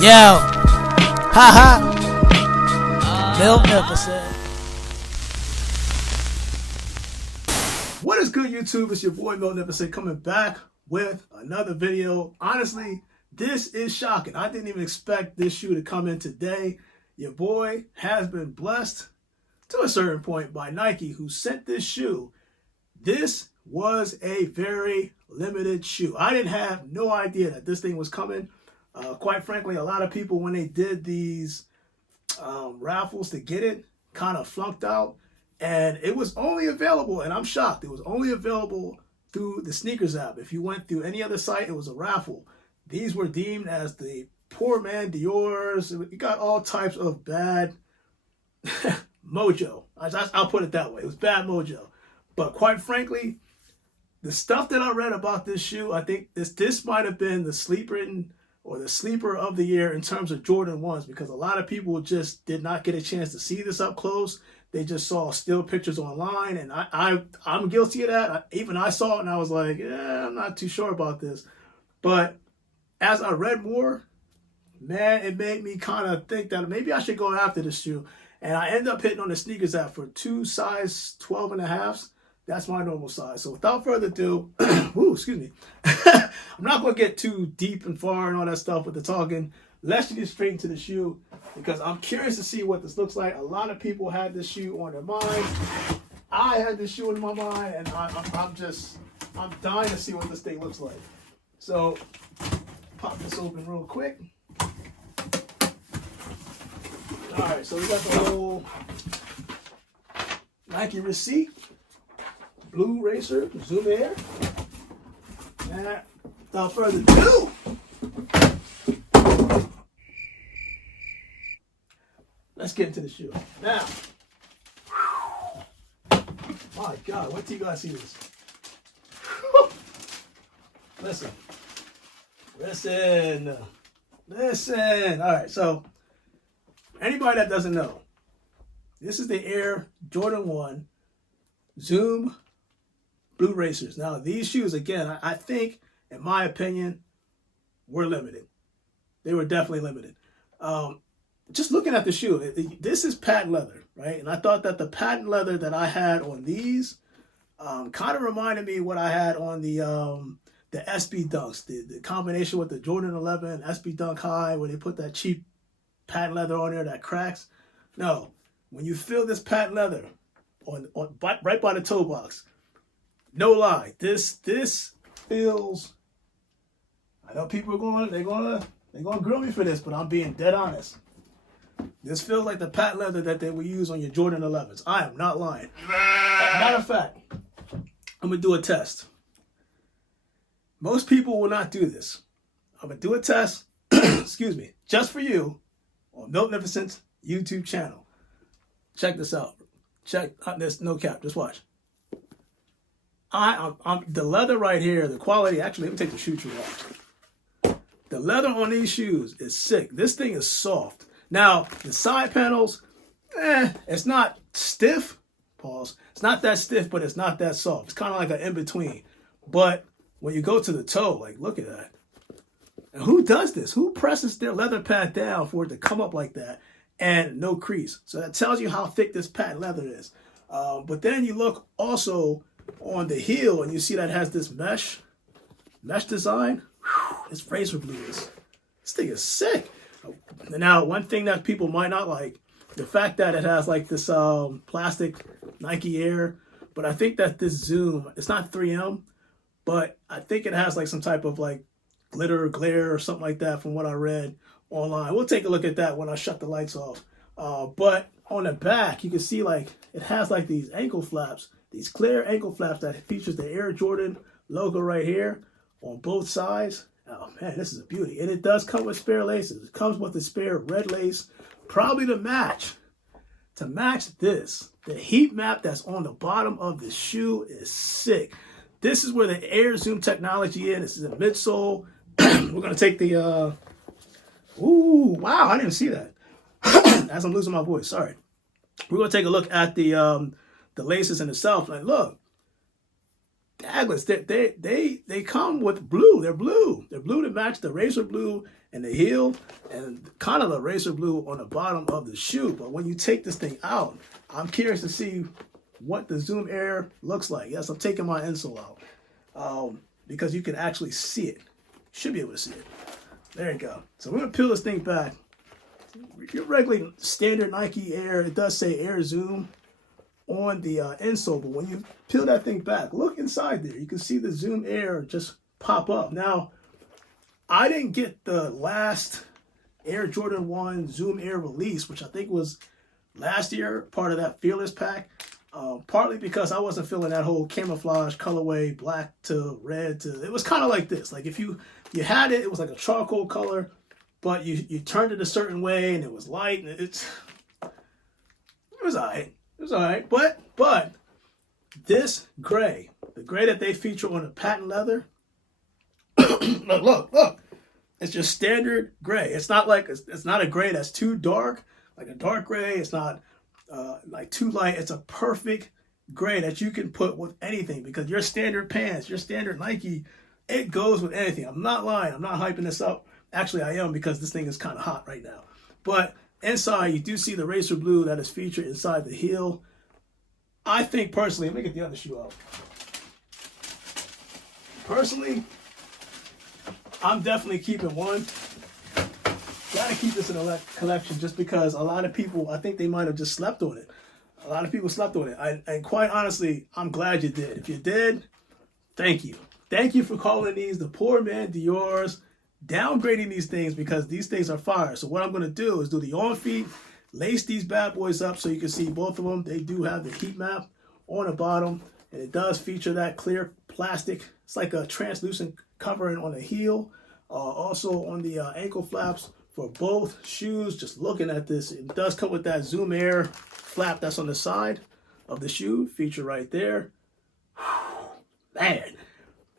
Yo, haha, Milk Nicholson. What is good, YouTube? It's your boy Milk Nicholson coming back with another video. Honestly, this is shocking. I didn't even expect this shoe to come in today. Your boy has been blessed to a certain point by Nike, who sent this shoe. This was a very limited shoe. I didn't have no idea that this thing was coming. Quite frankly, a lot of people, when they did these raffles to get it, kind of flunked out. And it was only available, and I'm shocked, it was only available through the sneakers app. If you went through any other site, it was a raffle. These were deemed as the poor man DIORs. You got all types of bad mojo. I'll put it that way. It was bad mojo. But quite frankly, the stuff that I read about this shoe, I think this might have been the sleeper of the year in terms of Jordan 1s, because a lot of people just did not get a chance to see this up close. They just saw still pictures online, and I'm guilty of that. Even I saw it, and I was like, yeah, I'm not too sure about this. But as I read more, man, it made me kind of think that maybe I should go after this shoe. And I ended up hitting on the sneakers app for 2 size 12 and a halves. That's my normal size. So without further ado, ooh, excuse me. I'm not going to get too deep and far and all that stuff with the talking. Let's get straight into the shoe, because I'm curious to see what this looks like. A lot of people had this shoe on their mind. I had this shoe in my mind, and I'm dying to see what this thing looks like. So pop this open real quick. All right, so we got the whole Nike receipt, blue racer, Zoom Air. And without further ado, let's get into the shoe. Now, my God, wait till you guys see this. Listen. All right, so anybody that doesn't know, this is the Air Jordan 1 Zoom Blue Racers. Now, these shoes, again, I think, in my opinion, were limited. They were definitely limited. Just looking at the shoe, this is patent leather, right? And I thought that the patent leather that I had on these kind of reminded me what I had on the SB Dunks, the combination with the Jordan 11 SB Dunk High, where they put that cheap patent leather on there that cracks. No, when you feel this patent leather right by the toe box, no lie, this feels. I know people are they're gonna grill me for this, but I'm being dead honest. This feels like the patent leather that they would use on your Jordan 11s. I am not lying. Matter of fact, I'm gonna do a test. Most people will not do this. I'm gonna do a test, excuse me, just for you on Milk Nicholson's YouTube channel. Check this out. Check this, no cap. Just watch. I'm the leather right here, the quality. Actually, let me take the shoe tree off. The leather on these shoes is sick. This thing is soft. Now, the side panels, it's not stiff. Pause. It's not that stiff, but it's not that soft. It's kind of like an in-between. But when you go to the toe, like, look at that. And who does this? Who presses their leather pad down for it to come up like that and no crease? So that tells you how thick this patent leather is. But then you look also on the heel, and you see that it has this mesh design. Whew, it's razor blue. This thing is sick. Now, one thing that people might not like, the fact that it has like this plastic Nike Air, but I think that this Zoom, it's not 3M, but I think it has like some type of like glitter or glare or something like that from what I read online. We'll take a look at that when I shut the lights off. But on the back, you can see like it has like these ankle flaps, these clear ankle flaps that features the Air Jordan logo right here on both sides. Oh man, this is a beauty. And it does come with spare laces. It comes with a spare red lace, probably to match this. The heat map that's on the bottom of the shoe is sick. This is where the Air Zoom technology is. This is a midsole. We're gonna take the ooh, wow, I didn't see that. As I'm losing my voice, sorry. We're gonna take a look at the laces in itself. Like, look, daggers, they come with blue. They're blue. They're blue to match the razor blue and the heel, and kind of the razor blue on the bottom of the shoe. But when you take this thing out, I'm curious to see what the Zoom Air looks like. Yes, I'm taking my insole out because you can actually see it. Should be able to see it. There you go. So we're going to peel this thing back. Your regular standard Nike Air, it does say Air Zoom on the insole, but when you peel that thing back, look inside there. You can see the Zoom Air just pop up. Now, I didn't get the last Air Jordan 1 Zoom Air release, which I think was last year, part of that Fearless pack, partly because I wasn't feeling that whole camouflage colorway, black to red to, it was kind of like this. Like if you had it, it was like a charcoal color, but you turned it a certain way and it was light, and it was all right. It was all right. But this gray, the gray that they feature on the patent leather, look. It's just standard gray. It's not like, it's not a gray that's too dark, like a dark gray. It's not like too light. It's a perfect gray that you can put with anything, because your standard pants, your standard Nike, it goes with anything. I'm not lying. I'm not hyping this up. Actually, I am, because this thing is kind of hot right now. But inside, you do see the razor blue that is featured inside the heel. I think personally, let me get the other shoe out. Personally, I'm definitely keeping one. Gotta keep this in a collection, just because a lot of people, I think they might have just slept on it. A lot of people slept on it. And quite honestly, I'm glad you did. If you did, thank you. Thank you for calling these the poor man DIORs, downgrading these things, because these things are fire. So what I'm going to do is do the on feet, lace these bad boys up so you can see both of them. They do have the heat map on the bottom, and it does feature that clear plastic. It's like a translucent covering on the heel, also on the ankle flaps for both shoes. Just looking at this, it does come with that Zoom Air flap that's on the side of the shoe, feature right there. Man,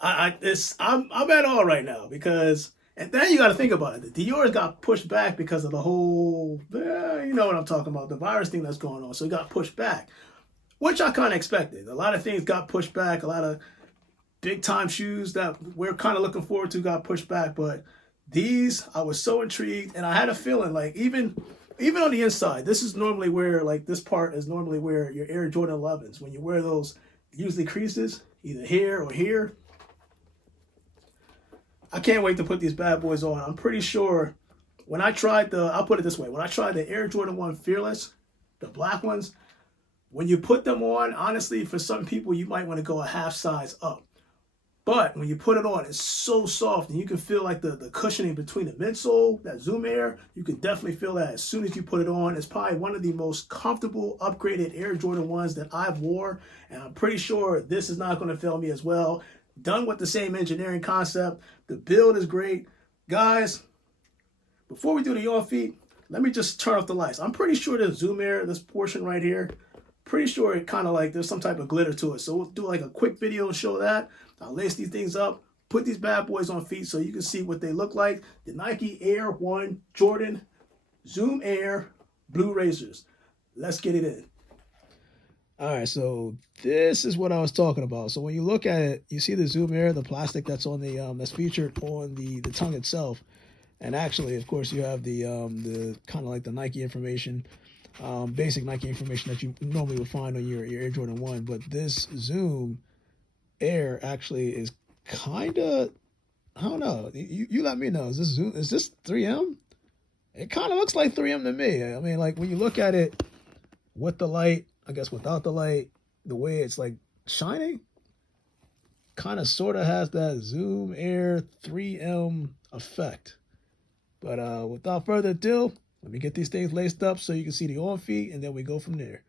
I'm at all right now, because, and then you got to think about it. The DIORs got pushed back because of the whole, you know what I'm talking about, the virus thing that's going on. So it got pushed back, which I kind of expected. A lot of things got pushed back. A lot of big time shoes that we're kind of looking forward to got pushed back. But these, I was so intrigued, and I had a feeling like even on the inside, this is normally where, like this part is normally where your Air Jordan 11s, when you wear those, usually creases either here or here. I can't wait to put these bad boys on. I'm pretty sure when I tried I'll put it this way. When I tried the Air Jordan 1 Fearless, the black ones, when you put them on, honestly, for some people, you might want to go a half size up. But when you put it on, it's so soft, and you can feel like the cushioning between the midsole, that Zoom Air, you can definitely feel that as soon as you put it on. It's probably one of the most comfortable upgraded Air Jordan 1s that I've wore, and I'm pretty sure this is not going to fail me as well. Done with the same engineering concept. The build is great. Guys, before we do the on feet, let me just turn off the lights. I'm pretty sure the Zoom Air, this portion right here, pretty sure it kind of like there's some type of glitter to it. So we'll do like a quick video and show that. I'll lace these things up, put these bad boys on feet so you can see what they look like. The Nike Air 1 Jordan Zoom Air Blue Razors. Let's get it in. All right, so this is what I was talking about. So when you look at it, you see the Zoom Air, the plastic that's on the that's featured on the tongue itself, and actually, of course, you have the kind of like the Nike information, basic Nike information that you normally would find on your Air Jordan 1. But this Zoom Air actually is kind of, I don't know. You let me know. Is this 3M? It kind of looks like 3M to me. I mean, like when you look at it with the light, I guess without the light, the way it's like shining, kind of sort of has that Zoom Air 3M effect. But without further ado, let me get these things laced up so you can see the on feet, and then we go from there.